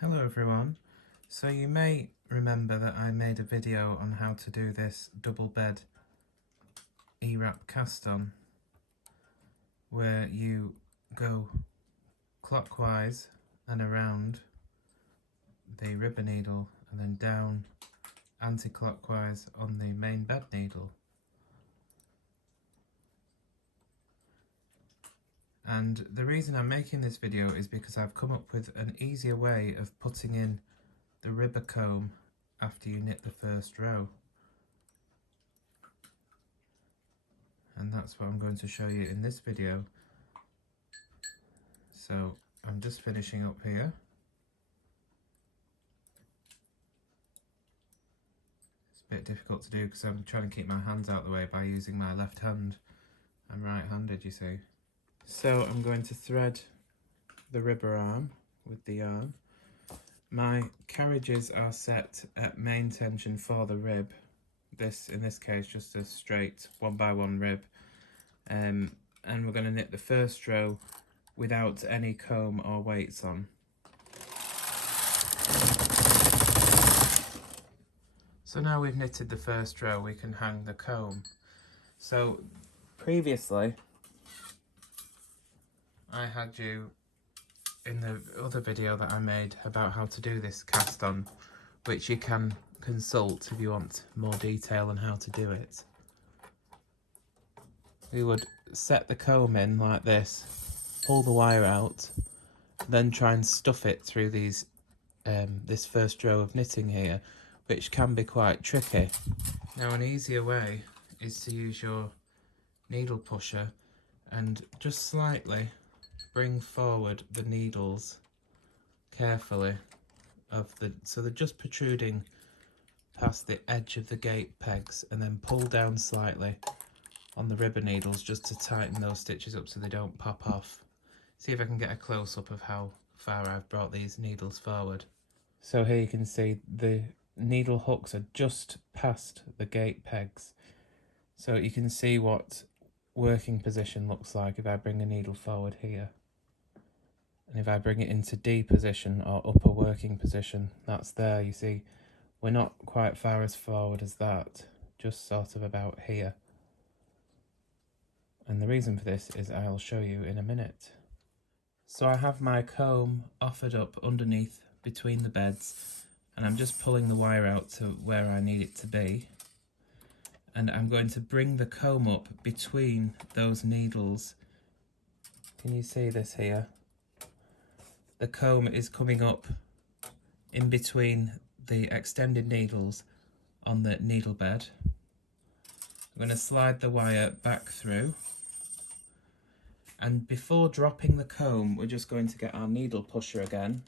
Hello everyone. So you may remember that I made a video on how to do this double bed E-wrap cast on, where you go clockwise and around the ribber needle and then down anti-clockwise on the main bed needle. And the reason I'm making this video is because I've come up with an easier way of putting in the ribber comb after you knit the first row. And that's what I'm going to show you in this video. So I'm just finishing up here. It's a bit difficult to do because I'm trying to keep my hands out of the way by using my left hand. I'm right-handed, you see. So I'm going to thread the ribber arm with the yarn. My carriages are set at main tension for the rib. In this case, just a straight 1x1 rib. And we're going to knit the first row without any comb or weights on. So now we've knitted the first row, we can hang the comb. So previously, I had you in the other video that I made about how to do this cast on, which you can consult if you want more detail on how to do it. We would set the comb in like this, pull the wire out, then try and stuff it through these this first row of knitting here, which can be quite tricky. Now an easier way is to use your needle pusher and just slightly bring forward the needles carefully so they're just protruding past the edge of the gate pegs, and then pull down slightly on the ribber needles just to tighten those stitches up so they don't pop off. See if I can get a close-up of how far I've brought these needles forward. So here you can see the needle hooks are just past the gate pegs, so you can see what working position looks like if I bring a needle forward here. And if I bring it into D position or upper working position, that's there. You see, we're not quite far as forward as that, just sort of about here. And the reason for this is I'll show you in a minute. So I have my comb offered up underneath between the beds, and I'm just pulling the wire out to where I need it to be. And I'm going to bring the comb up between those needles. Can you see this here? The comb is coming up in between the extended needles on the needle bed. I'm going to slide the wire back through, and before dropping the comb we're just going to get our needle pusher again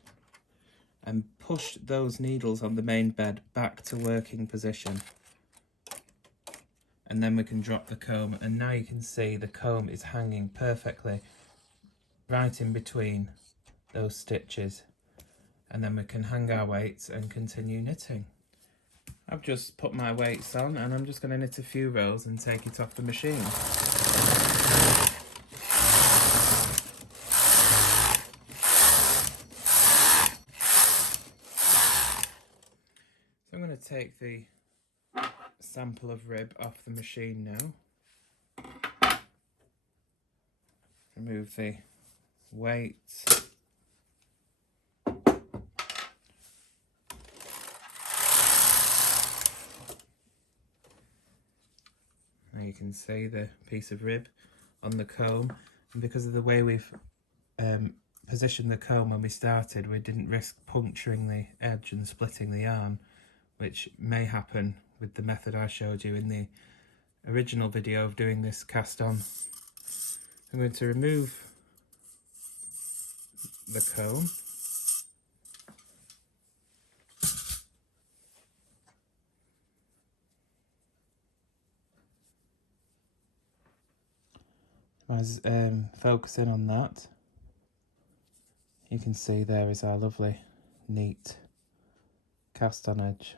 and push those needles on the main bed back to working position, and then we can drop the comb. And now you can see the comb is hanging perfectly right in between those stitches, and then we can hang our weights and continue knitting. I've just put my weights on and I'm just going to knit a few rows and take it off the machine. So I'm going to take the sample of rib off the machine now. Remove the weights. Now you can see the piece of rib on the comb, and because of the way we've positioned the comb when we started, we didn't risk puncturing the edge and splitting the yarn, which may happen with the method I showed you in the original video of doing this cast on. I'm going to remove the comb. As focusing on that, you can see there is our lovely neat cast on edge.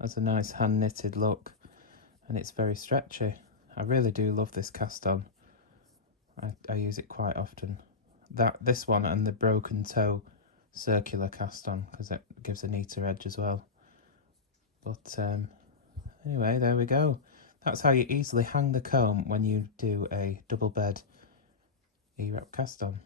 That's a nice hand knitted look, and it's very stretchy. I really do love this cast on. I use it quite often. This one and the broken toe circular cast on because it gives a neater edge as well. But anyway, there we go. That's how you easily hang the comb when you do a double bed E-wrap cast on.